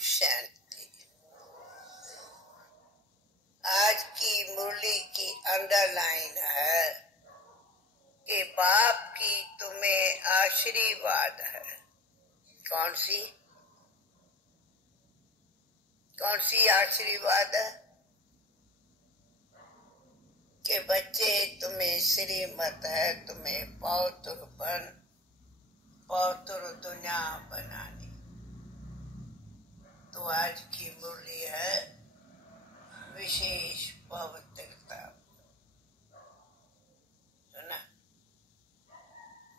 शांति। आज की मुरली की अंडरलाइन है कि बाप की तुम्हें आशीर्वाद है। कौन सी आशीर्वाद है? कि बच्चे तुम्हें श्रीमत है, तुम्हें पौत्र दुनिया बनानी। तो आज की मुरली है विशेष पवित्रता। सुना?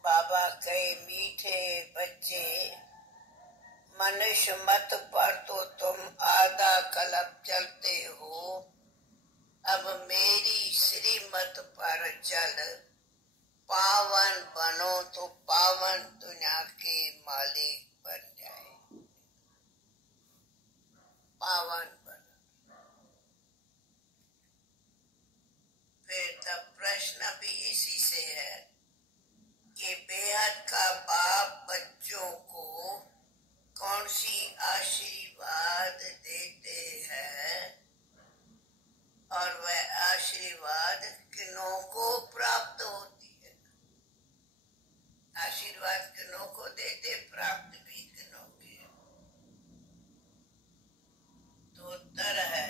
बाबा कहे मीठे बच्चे, मनुष्य मत पर तो तुम आधा कल्प चलते हो, अब मेरी श्रीमत पर चल, पावन बनो तो पावन दुनिया के मालिक बन जाए। पावन बनो। फिर तब प्रश्न भी इसी से है कि बेहद का बाप बच्चों को कौन सी आशीर्वाद देते हैं और वह आशीर्वाद किन्हों को प्राप्त होती है? आशीर्वाद किन्हों को देते, प्राप्त भी किन्हों के? तो उत्तर है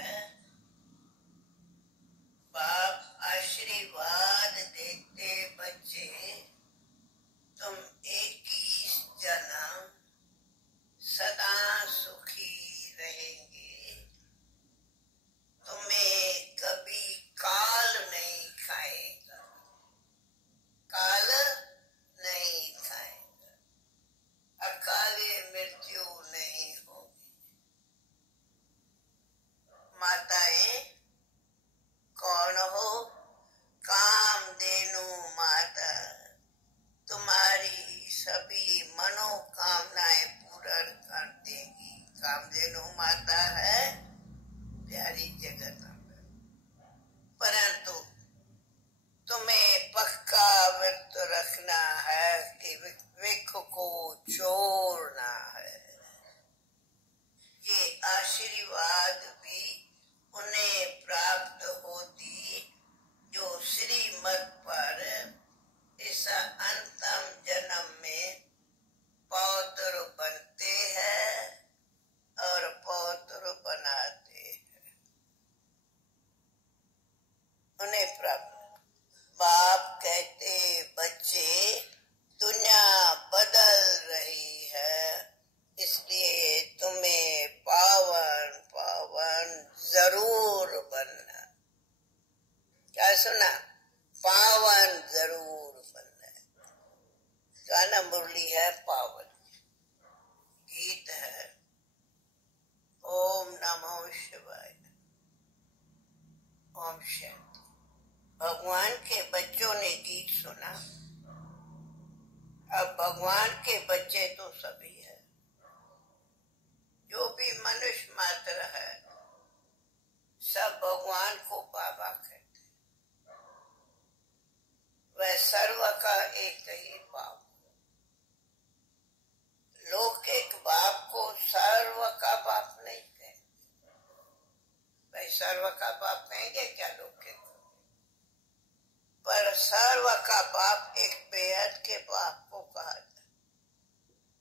बाप आशीर्वाद देते बच्चे, तुम 21 जन्म सदा सुखी रहेंगे, तुम्हें कभी काल नहीं खाएगा, काल नहीं खाएगा, अकाले मृत्यु नहीं होगी। माताएं कौन हो? कामधेनु माता तुम्हारी सभी मनोकामनाएं पूर्ण कर देगी। कामधेनु माता है प्यारी जगत। परंतु तुम्हें पक्का व्रत रखना है कि विख को छोड़ना है। ये आशीर्वाद भी उन्हें प्राप्त होती जो श्रीमत पर इस अंतिम जन्म में पौत्र बनते हैं और पौत्र बनाते हैं। उन्हें प्राप्त। बाप कहते बच्चे दुनिया बदल रही है, इसलिए तुम्हें पावन जरूर बनना। क्या सुना? पावन जरूर बनना। गाना मुरली है पावन, गीत है ओम नमो शिवाय, ओम शांति। भगवान के बच्चों ने गीत सुना। अब भगवान के बच्चे तो सभी है, जो भी मनुष्य मात्र है, सब भगवान को बाबा कहते। वह सर्व का एक ही बाप। लोग एक बाप को सर्व का बाप नहीं कहेंगे। भाई सर्व का बाप कहेंगे क्या लोग के? पर सर्व का बाप एक बेहद के बाप को कहा जाए।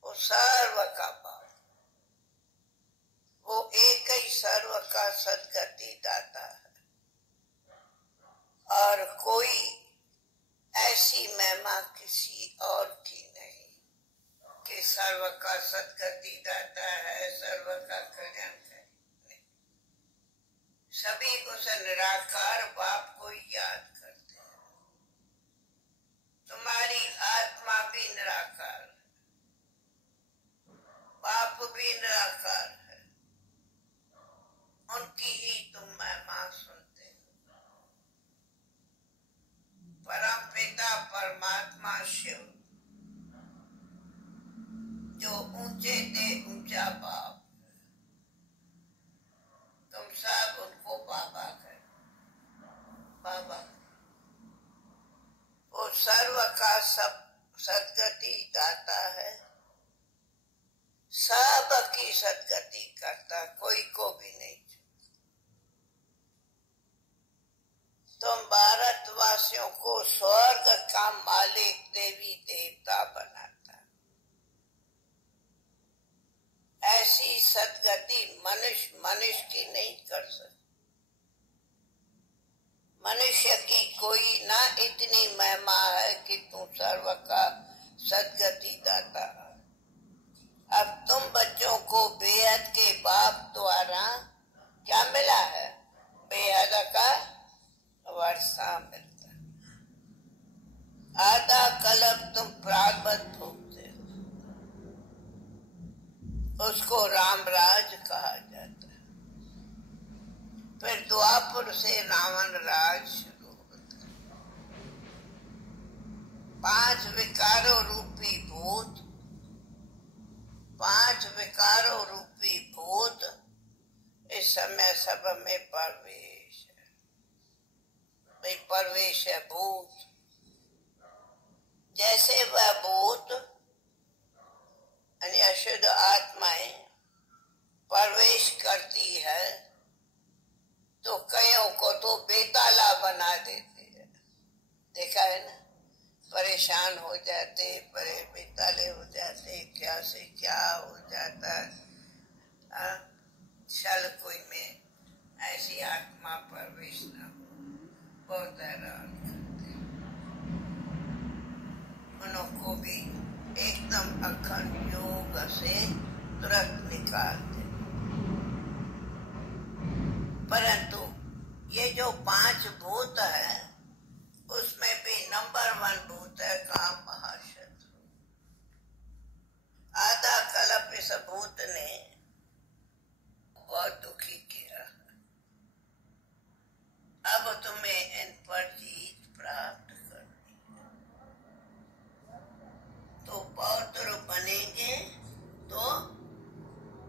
वो सर्व का बाप, वो एक ही सर्व का सदगति दाता है। और कोई ऐसी महिमा किसी और की नहीं कि सर्व का सदगति दाता है, सर्व का कल्याण है। सभी उस निराकार बाप को याद करते हैं। तुम्हारी आत्मा भी निराकार है, बाप भी निराकार है, उनकी ही तुम महिमा सुनते हो। परम पिता परमात्मा शिव जो ऊंचे से ऊंचा बाप, तुम सब उनको बाबा कहो। बाबा वो सर्व का सब सदगति दाता है, सब की सदगति करता, कोई को भी नहीं। तुम भारतवासियों को स्वर्ग का मालिक देवी देवता बनाता। ऐसी सदगति मनुष्य की नहीं कर सकता। मनुष्य की कोई ना इतनी महिमा है कि तू सर्व का सदगति दाता। अब तुम बच्चों को बेहद के बाप द्वारा क्या मिला है? बेहद का वर्षा मिलता। आधा कल्प तुम प्रारब्ध भोगते हो, उसको रामराज कहा जाता है। फिर द्वापर से रावण राज शुरू होता है। 5 विकारों रूपी भूत, 5 विकारों रूपी भूत इस समय सब में प्रवेश है। भाई प्रवेश है भूत। जैसे वह भूत यानी अशुद्ध आत्माएं प्रवेश करती है तो कईयों को तो बेताला बना देते हैं। देखा है ना, परेशान हो जाते, बेताले हो जाते, क्या से क्या हो जाता है। चल कोई में ऐसी आत्मा प्रवेश न हो, बहुत हैरान करते। उनको भी एकदम अखंड योग से तुरंत निकालते। परंतु ये जो 5 भूत है उसमें भी नंबर 1 भूत है काम महाशत्रु। आधा कल्प इस भूत ने बहुत दुखी किया। अब तुम्हें इन पर जीत प्राप्त करनी है। तो पौत्र बनेंगे तो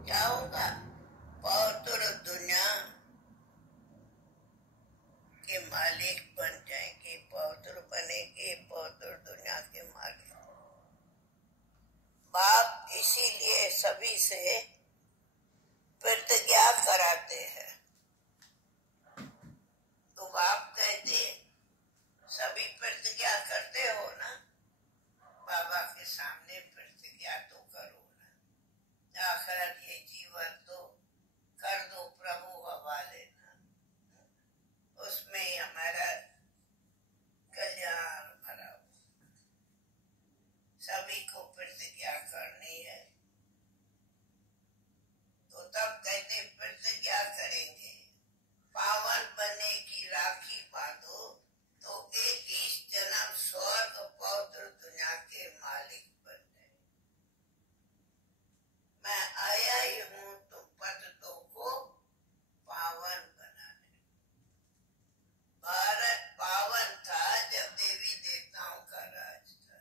क्या होगा? पौत्र दुनिया के मालिक बन जाएंगे। पौत्र बनेंगे, पौत्र दुनिया के मालिक। बाप इसीलिए सभी से प्रतिज्ञा कराते हैं। तो बाप कहते सभी प्रतिज्ञा करते हो ना, बाबा के सामने प्रतिज्ञा तो करो ना। आखिर ये जीवन तो कर दो प्रभु हवाले ना, उसमें ही हमारा कल्याण भरा हो। सभी को प्रतिज्ञा करनी है। तो तब कहते प्रतिज्ञा करेंगे, पावन बनने की राखी बांधो तो 21 जन्म स्वर्ग पौत्र दुनिया के मालिक बन जाए। मैं आया ही हूं तुम पतितों को पावन बनाने। भारत पावन था जब देवी देवताओं का राज था।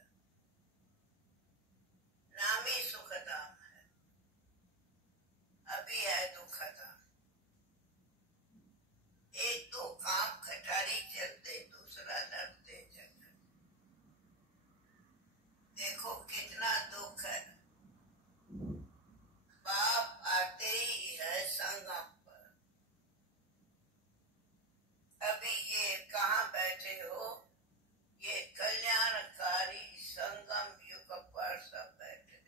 नाम ही सुखधाम है, अभी है दुखधाम। एक तो काम खटारी चलते, दूसरा लड़ते चलते। देखो कितना दुख है। बाप आते ही है संगम पर। अभी ये कहाँ बैठे हो? ये कल्याणकारी संगम युग पर सब बैठे।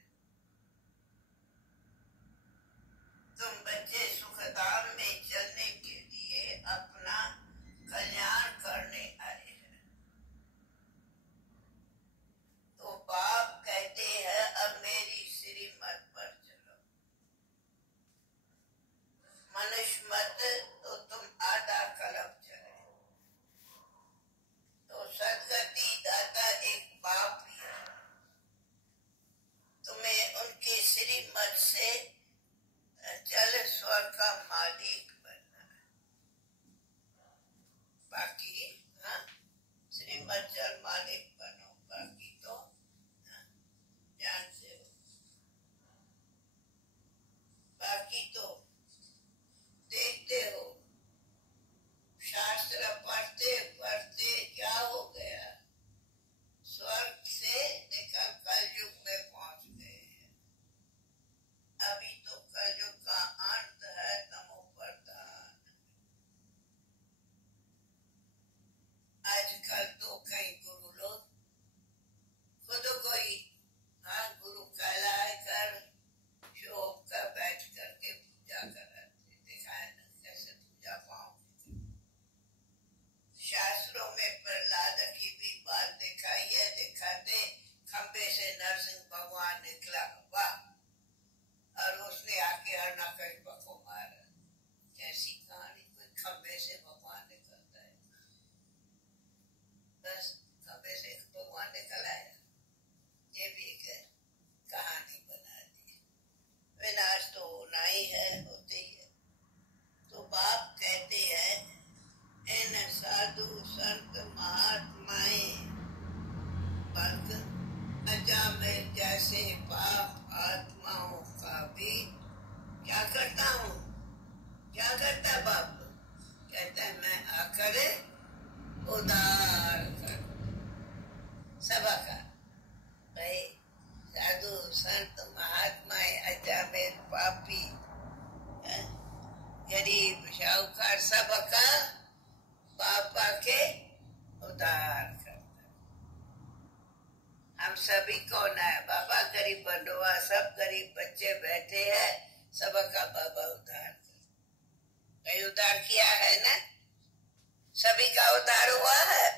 तुम बच्चे सुखधाम में चलने के लिए अपना कल्याण करने आए हैं। तो बाप कहते हैं अब मेरी श्रीमत पर चलो। मनुष्य मत तो तुम आधा कल्प चले। तो सदगति दाता एक बाप ही है। तुम्हें उनके श्रीमत से चल स्वर्ग का मालिक बनना है। बाकी श्रीमत चल मालिक बनो, बाकी तो ध्यान से हो। बाकी तो देखते हो बाप कहते हैं इन साधु संत महात्माएं भक्त अजामिल जैसे पाप आत्माओं का भी क्या करता हूँ, क्या करता बाप, कहता है मैं आकर उद्धार कर सबका। भाई साधु संत महात्माएं अजामिल पापी गरीब शाहूकार सबका बापा के उद्धार करता। हम सभी कौन है, बाबा गरीब बंधुआ सब गरीब बच्चे बैठे हैं, सबका बाबा उद्धार कर। कहीं उद्धार किया है ना, सभी का उद्धार हुआ है,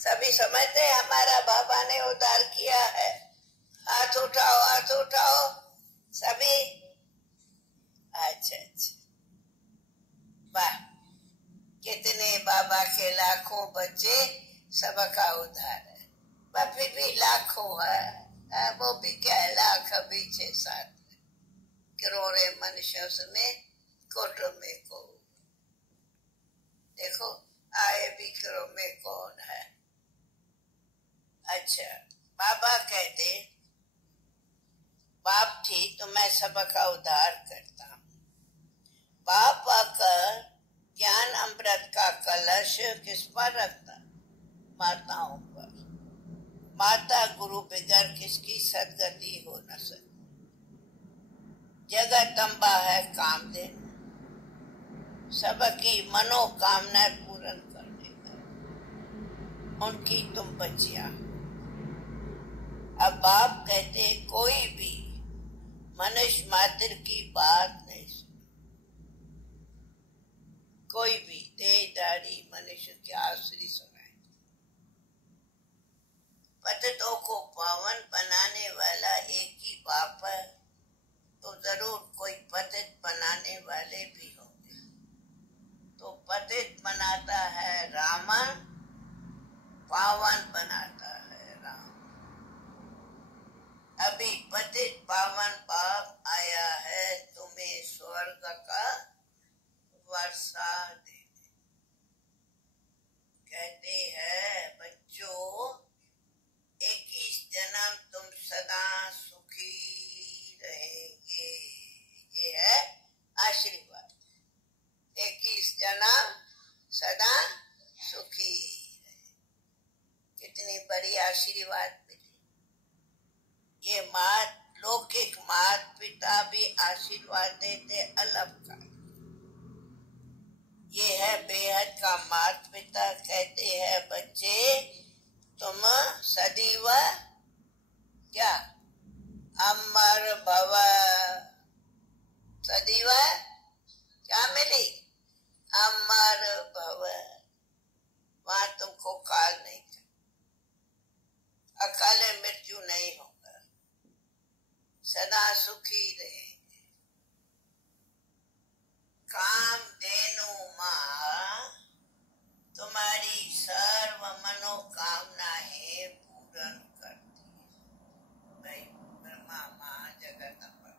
सभी समझते हैं हमारा बाबा ने उद्धार किया है। हाथ उठाओ, हाथ उठाओ सभी। अच्छा अच्छा, वाह, कितने बाबा के लाखों बच्चे, सबका उद्धार है। पर फिर भी लाखों है, वो भी क्या है, लाख अभी 6-7 करोड़े मनुष्यों में कोटों में को देखो आए भी करो में कौन है। अच्छा, बाबा कहते बाप थी तो मैं सबका उद्धार करता हूँ। बाप आकर ज्ञान अमृत का कलश किस पर रखता, माताओं पर। माता गुरु बगैर किसकी सदगति हो न सकती। जगत अम्बा है कामधेनु, सबकी मनोकामना पूर्ण करने का, उनकी तुम बच्चियां। अब बाप कहते कोई भी मनुष्य मात्र की बात नहीं सुन, कोई भी देहधारी मनुष्य की आश्री सुनाए। पतितों को पावन बनाने वाला एक ही बाप है, तो जरूर कोई पतित बनाने वाले भी होंगे। तो पतित बनाता है रावण, पावन बनाता है राम। अभी पतित पावन बाप आया है तुम्हें स्वर्ग का वर्षा देने। कहते हैं बच्चों 21 जन्म तुम सदा सुखी रहेंगे, ये है आशीर्वाद। 21 जन्म सदा सुखी रहे, कितनी बड़ी आशीर्वाद मिली। ये मात लौकिक माता पिता भी आशीर्वाद देते अलग का, ये है बेहद का माता पिता। कहते हैं बच्चे तुम सदैव क्या अमर भव, सदैव क्या मिली, अमर भव। वहां तुमको काल नहीं कर, अकाल मृत्यु नहीं होगा, सदा सुखी रहेंगे। कामधेनु मां तुम्हारी सर्व मनोकामनाएं पूर्ण करती है। भाई ब्रह्मा मां जगत अम्बा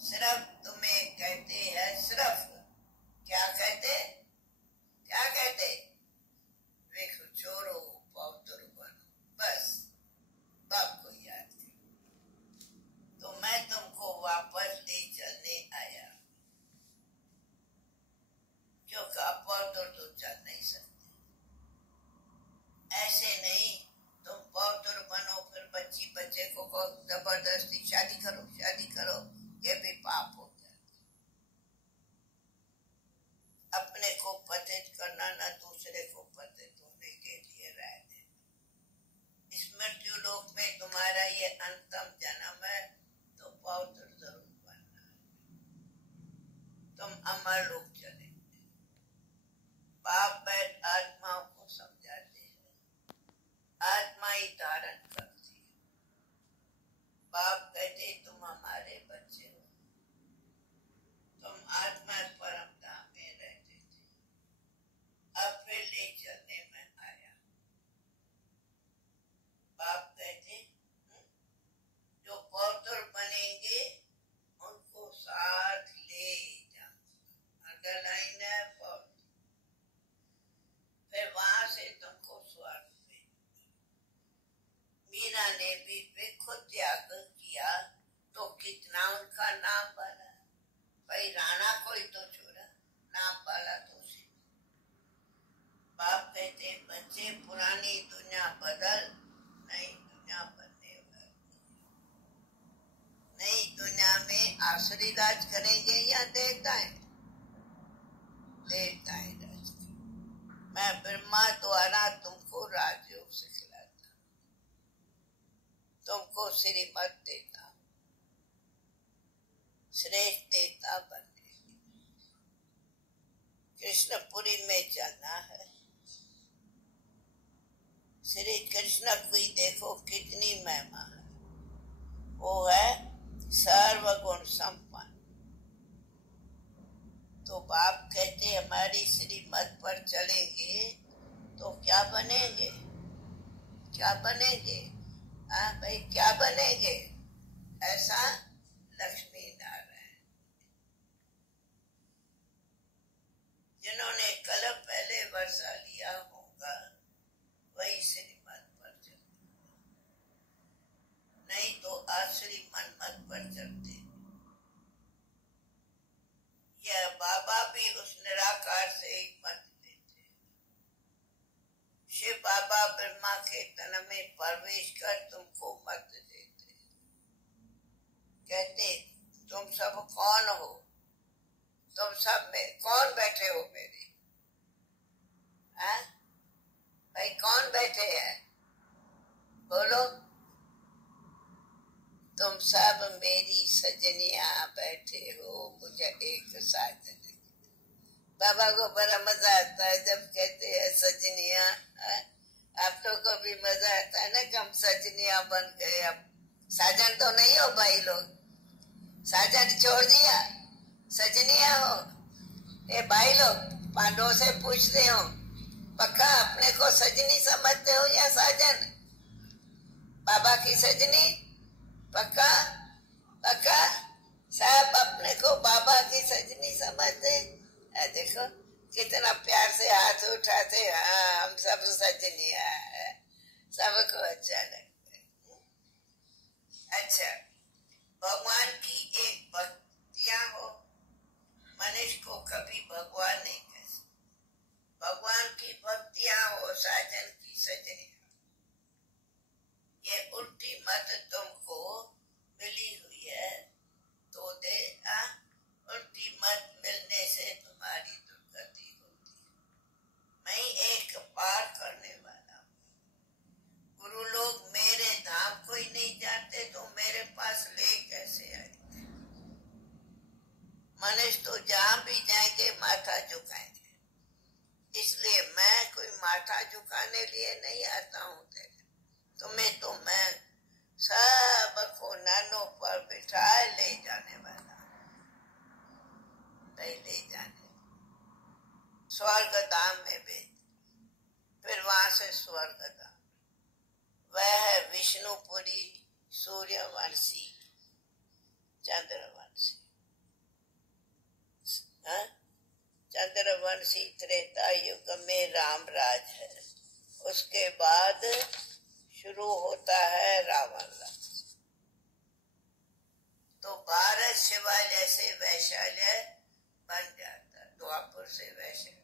सिर्फ तुम्हें कहते हैं, सिर्फ क्या कहते, क्या कहते, देखो छोड़ो पौत्र बनो, बस बाप को याद करो। तो मैं तुमको वापस ले चलने आया, क्योंकि पौत्र तो चल नहीं सकते। ऐसे नहीं तुम पौत्र बनो फिर बच्ची बच्चे को जबरदस्ती शादी करो, शादी करो, ये भी पाप हो जाता। अपने को पतित करना, ना दूसरे को पतित होने के लिए राय देना। इस मृत्यु लोक में तुम्हारा ये अंतिम जन्म है, तो पौत्र जरूर बनना है, तुम अमर लोक चलेंगे। बाप बैठ आत्माओं को समझाते हैं, आत्मा ही धारण करती है। बाप कहते तुम हमारे बच्चे हो, तुम आत्मा परम धाम में रहते थे, अब फिर ले चलने में आया। बाप कहते जो पौत्र बनेंगे उनको साथ ले जाऊंगा, अगर शरीर पे खुद त्याग किया तो कितना उनका नाम वाला। भाई राणा कोई तो छोड़ा, नाम वाला तो उसी। बाप कहते बच्चे पुरानी दुनिया बदल, नई दुनिया बनने वाली। नई दुनिया में आसुरी राज करेंगे या देवताएं? देवताएं राज करेंगे। मैं ब्रह्मा द्वारा तुमको राजयोग सिखलाता, तुमको श्रीमत देता, श्रेष्ठ देवता बनने। कृष्णपुरी में चलना है। श्री कृष्ण की देखो कितनी महिमा है। वो है सर्वगुण संपन्न। तो बाप कहते हमारी श्रीमत पर चलेंगे तो क्या बनेंगे? क्या बनेंगे? हाँ भाई क्या बनेंगे? ऐसा लक्ष्मी नारायण जिन्होंने कल पहले वर्षा लिया होगा वही श्रीमत पर चलते, नहीं तो आश्री मनमत पर चलते। यह बाबा भी उस निराकार से ही मत देते। शिव बाबा ब्रह्मा के तन में प्रवेश कर तुमको मत देते। कहते तुम सब कौन हो? तुम सब में कौन बैठे हो मेरे? हाँ भाई कौन बैठे हैं? बोलो। तुम सब मेरी सजनिया बैठे हो, मुझे एक साजन। बाबा को बड़ा मजा आता है जब कहते हैं सजनिया। आप लोग को भी मजा आता है ना कि हम सजनिया बन गए। अब साजन तो नहीं हो भाई लोग, साजन छोड़ दिया, सजनिया हो। ए भाई लोग पांडवों से पूछते हो पक्का अपने को सजनी समझते हो या साजन? बाबा की सजनी पक्का? पक्का साहब अपने को बाबा की सजनी समझते? देखो कितना प्यार से हाथ उठाते। हाँ हम सब सजनिया है, सबको अच्छा लगता है। अच्छा भगवान की एक भक्तियां हो, मनुष्य को कभी भगवान नहीं कह सकते। भगवान की भक्तियां हो, साजन की सजनी। ये उल्टी मत तुमको मिली हुई है तो दे। उल्टी मत मिलने से तुम्हारी दुर्गति होती है। मैं एक पार करने वाला हूँ। गुरु लोग मेरे धाम को ही नहीं जानते तो मेरे पास ले कैसे आए? मनुष्य तो जहां भी जाएंगे माथा झुकाएंगे, इसलिए मैं कोई माथा झुकाने लिए नहीं आता हूँ। तुम्हें तो मैं सबको नानों पर बिठा ले जाने वाला, ले जाने स्वर्ग धाम में भेज, फिर वहां से स्वर्ग धाम। वह है विष्णुपुरी, सूर्यवंशी, चंद्रवंशी। चंद्रवंशी त्रेता युग में रामराज है, उसके बाद शुरू होता है रावण राज। तो भारत शिवालय से वैशाल्य बन जाता, द्वापर से वैशाल्य।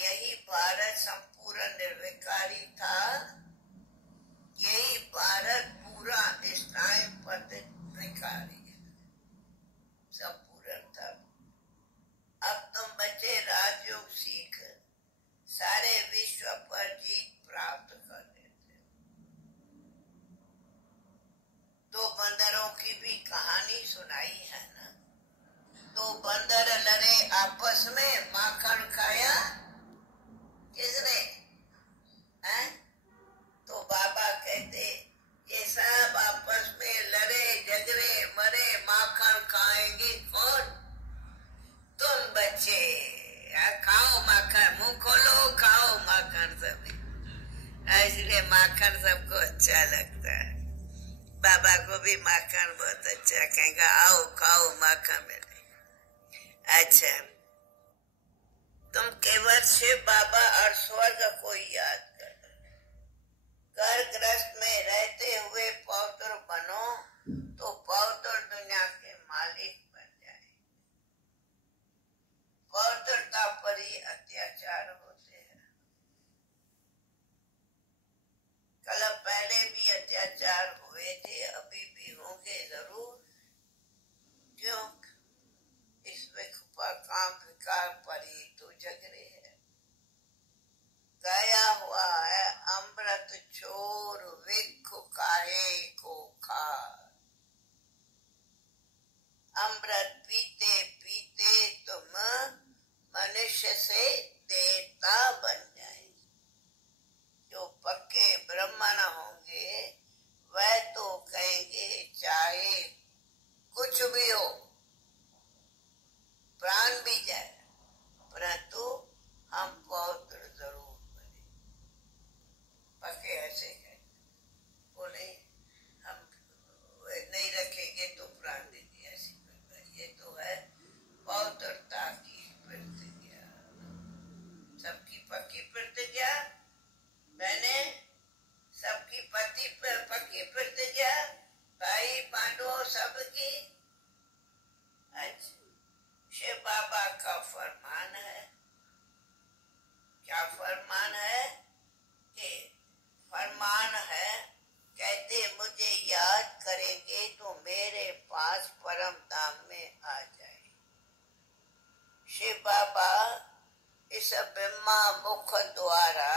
यही भारत संपूर्ण निर्विकारी था, यही भारत पूरा इस टाइम पर विकारी है, संपूर्ण था। अब तुम बच्चे राजयोग सीख सारे विश्व पर जीत प्राप्त कर लेते। दो बंदरों की भी कहानी सुनाई है ना। दो बंदर लड़े आपस में, माखन खाया किसने? तो बाबा कहते ये सब आपस में लड़े झगड़े मरे, माखन खाएंगे कौन? तुम बच्चे खाओ माखन, मुंह खोलो खाओ माखन सभी। इसलिए माखन सबको अच्छा लगता है। बाबा को भी माखन बहुत अच्छा, कहेंगे आओ खाओ माखन मिले। अच्छा तुम केवल शिव बाबा और स्वर्ग को याद करो। घर गृहस्थ में रहते हुए पवित्र बनो तो पवित्र दुनिया के मालिक बन जाए। पवित्रता पर ही अत्याचार होते हैं। कल पहले भी अत्याचार हुए थे, अभी भी होंगे जरूर। क्यों? इस काम विकार पर ही तो झगड़े है। गाया हुआ है, अमृत छोर विख काहे को खा। अमृत पीते पीते तुम मनुष्य से देवता बन जाए। जो पक्के ब्राह्मण होंगे वह तो कहेंगे चाहे कुछ भी हो, प्राण भी जाए, परंतु हम पवित्र जरूर बने। पक्के ऐसे हैं, वो नहीं, हम नहीं रखेंगे तो प्राण देंगे, ऐसी ये तो है पवित्रता की प्रतिज्ञा। सबकी पक्की प्रतिज्ञा मैंने, सबकी पक्की प्रतिज्ञा भाई पांडवों सबकी। अच्छा, शिव बाबा का फरमान है। क्या फरमान है? कि फरमान है, कहते मुझे याद करेंगे तो मेरे पास परम धाम में आ जाए। शिव बाबा इस ब्रह्मा मुख द्वारा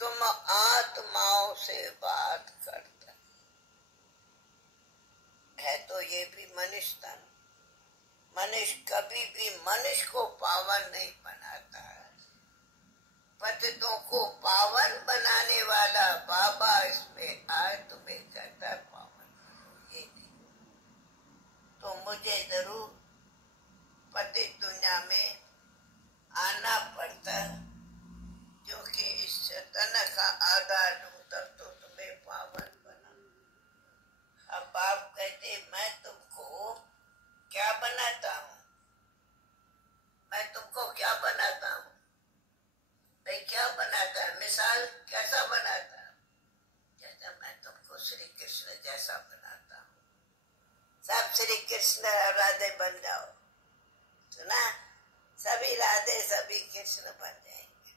तुम आत्माओं से बात करता है। तो ये भी मनुष्य तन, मनुष्य कभी भी मनुष्य को पावन नहीं बनाता है। पतितों को पावन बनाने वाला बाबा इसमें आज तुम्हें कहता है पावन बनो, ये नहीं। तो मुझे जरूर पतित दुनिया में आना पड़ता, क्योंकि इस तन का आधार दूं तब तो तुम्हें पावन बना। अब बाप कहते मैं तुमको क्या बनाता हूँ? मैं तुमको क्या बनाता हूँ? भाई क्या बनाता है? मिसाल कैसा बनाता है? जैसा मैं तुमको श्री कृष्ण जैसा बनाता हूँ। सब श्री कृष्ण राधे बन जाओ, सुना? सभी राधे सभी कृष्ण बन जाएंगे।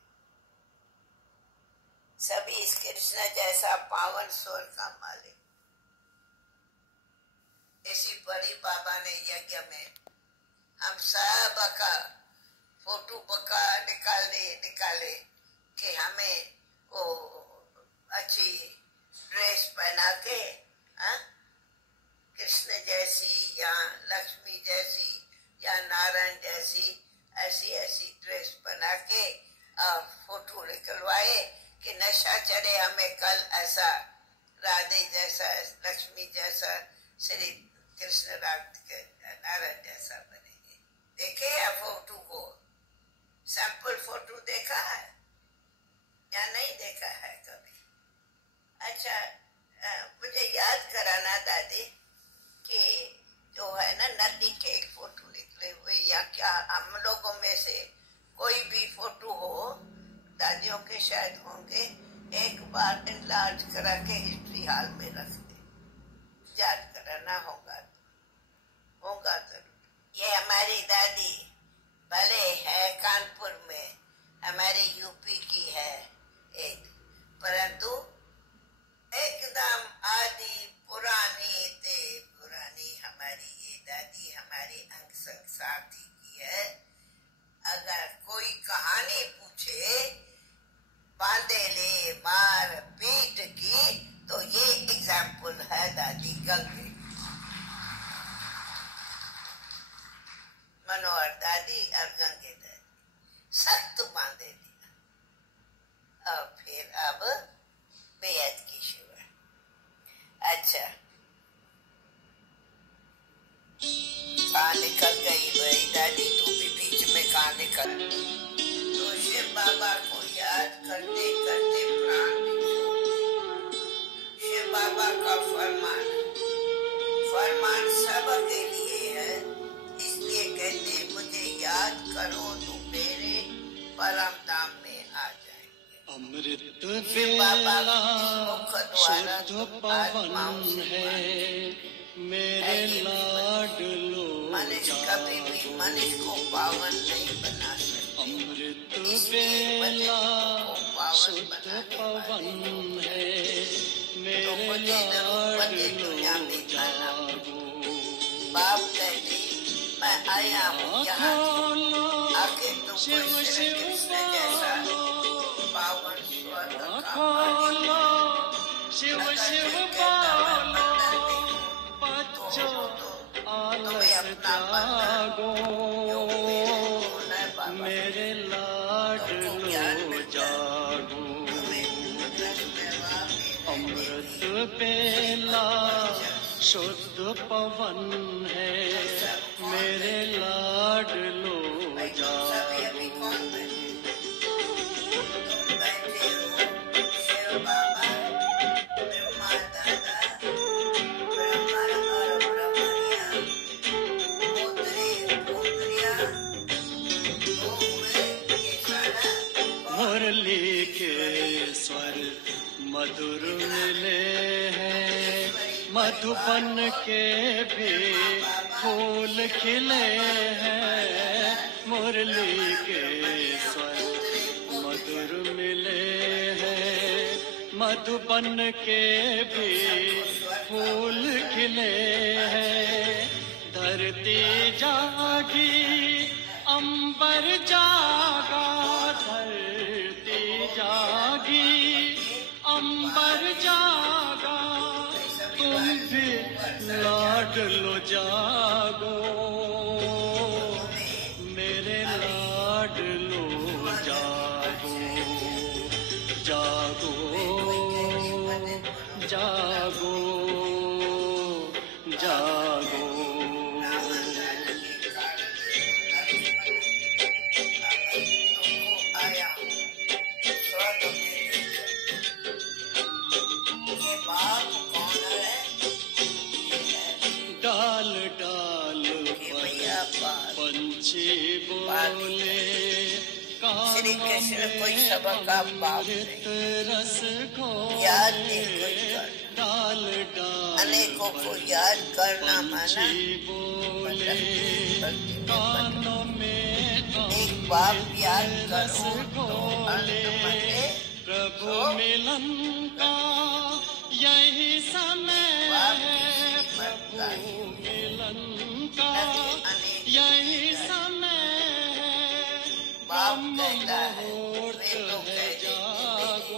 सभी इस कृष्ण जैसा पावन स्वर का मालिक। इसी बड़ी बाबा ने यज्ञ में हम सब का फोटो बका निकाले कि हमें वो अच्छी ड्रेस पहना के, कृष्ण जैसी या लक्ष्मी जैसी या नारायण जैसी ऐसी ड्रेस बना के फोटो निकलवाए कि नशा चढ़े हमें कल ऐसा राधे जैसा, लक्ष्मी जैसा, श्री कृष्ण नारायण जैसा बनेंगे। देखे या फोटो को? सैंपल फोटो देखा है या नहीं देखा है कभी? अच्छा, मुझे याद कराना दादी कि जो है ना नदी के एक फोटो निकले हुए, या क्या हम लोगों में से कोई भी फोटो हो, दादियों के शायद होंगे, एक बार इनलार्ज करा के हिस्ट्री हॉल में रख दे, याद कराना होगा जरूर। ये हमारी दादी भले है कानपुर में, हमारे यूपी की है एक, परंतु एकदम आदि पुरानी हमारी ये दादी हमारी अंग संग साथी की है। अगर कोई कहानी पूछे बांधे ले मार पीट की, तो ये एग्जाम्पल है दादी गंगे। मनोहर दादी और गंगे दादी सख्त बांधे दिया, और फिर अब बेहद की शिवा। अच्छा, कहाँ निकल गई भाई दादी? तू भी बीच में कहाँ निकल? तो शिव बाबा को याद करते करते प्राण भी छोड़ दिए। शिव बाबा का फरमान सबके लिए है, इसलिए कहते मुझे याद करो तो मेरे परम धाम में आ जाएंगे। शिव बाबा इस मुख द्वारा तुम आत्माओं से मेरे लाडलो मनुष्य कभी भी मनुष्य को पावन नहीं बना सकते। अमृत इसलिए बेला पावन शुद्ध बनाने पवन वाले है तो मेरे मुझे जरूर बदे दुनिया लाडलो में आना। जागो। बाप कहते मैं आया हूँ यहाँ आके तुमको शिव इस शिव कृष्ण जैसा पावन स्वर्ग का खोलो शिव अगर शिव कोई कहता मैं बोलो बंधन में हूँ बच्चों तुम्हें आलस अपना जागो योग मेरे गुण है बाबा मेरे लाडलो जागो। अमृत बेला शुद्ध पवन है मेरे लाडलो जागो। मुरली के स्वर मधुर मिले हैं मधुबन के भी फूल खिले हैं। मुरली के स्वर मधुर मिले हैं मधुबन के भी फूल खिले हैं। धरती जागी अंबर जागा धरती जागी अंबर जागा तुम भी लाडलो जागो मेरे लाडलो जागो। जागो जागो जागो। डाल डाल पर पंछी बोले श्री कृष्ण कोई सबका बाप रस याद नहीं कोई कर डाल डाल अनेकों को याद करना माना बोले कानों में एक बाप याद करो तो अंत में प्रभु मिलन का यही समय है प्रभु मिलन का यही समय है। बाप कहता है वे तो कहते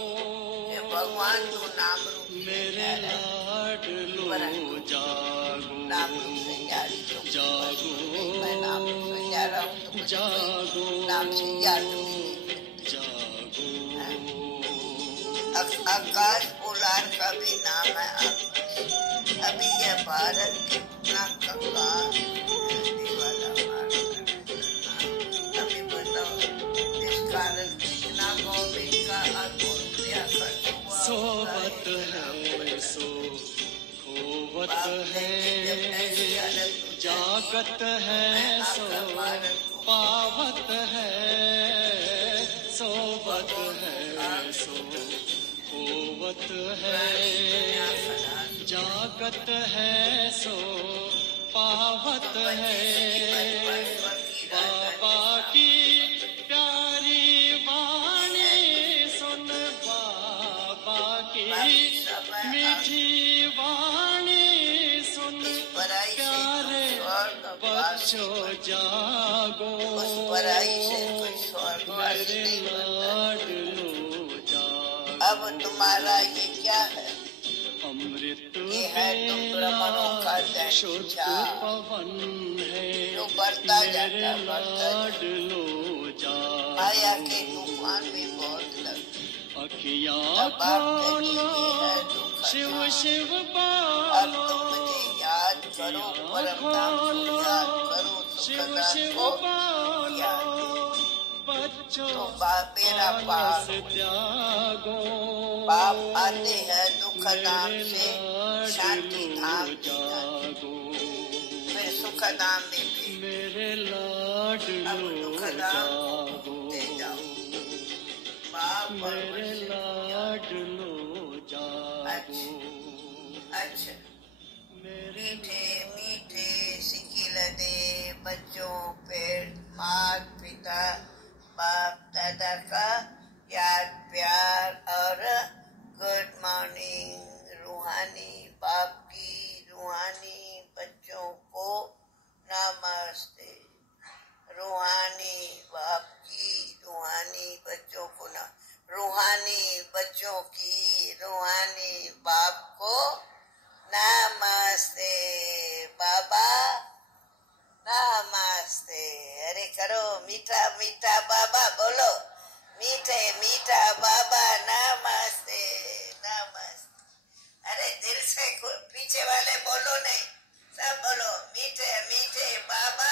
हैं भगवान तो नाम रूप मेरे लाडलो जागो नाम रूप से यारी तो जागो मैं नाम रूप से जा रहा हूँ तो जागो नाम से याद जागो। आकाश पोलार का भी नाम है आकाश। अभी यह भारत कितना कंगाल वाला भारत अभी बताओ इस कारण कितना गवर्नमेंट का आत्महत्या कर सोवत है सो खोवत है जागत है सो पावत है सोवत है सो खोवत है जागत है सो पावत है। बाबा की प्यारी वाणी सुन बाबा की मीठी वाणी सुन प्यारे बच्चों जागो मेरे लाडलो जागो। अब तुम्हारा ये क्या है अमृत ये है तुम ब्राह्मणों का शुद्ध पवन है जो बढ़ता मेरे जाता लाडलो जागो। माया के तूफान भी बहुत लगते अखियाँ खोलो शिव शिव अब बोलो तुम मुझे याद करो परम धाम को याद करो शिव सुखदान शिव को बोलो याद बच्चों तो मेरा आलस पाप त्यागो बाप आते हैं दुख धाम से शांति धाम में जागो फिर सुख धाम में भी मेरे अब लाडलो दुख धाम को जागो भूलते जाओ बाप और मेरे बच्चे लाडलो मीठे मीठे सिकिल दे बच्चों पे माता पिता बाप दादा का याद प्यार और गुड मॉर्निंग। रूहानी बाप की रूहानी बच्चों को नमस्ते। रूहानी बाप की रूहानी बच्चों को न रूहानी बच्चों की रूहानी बाप को नमस्ते। बाबा नमस्ते। अरे करो मीठा मीठा बाबा बोलो, मीठे मीठा बाबा नमस्ते नमस्ते। अरे दिल से पीछे वाले बोलो नहीं, सब बोलो मीठे मीठे बाबा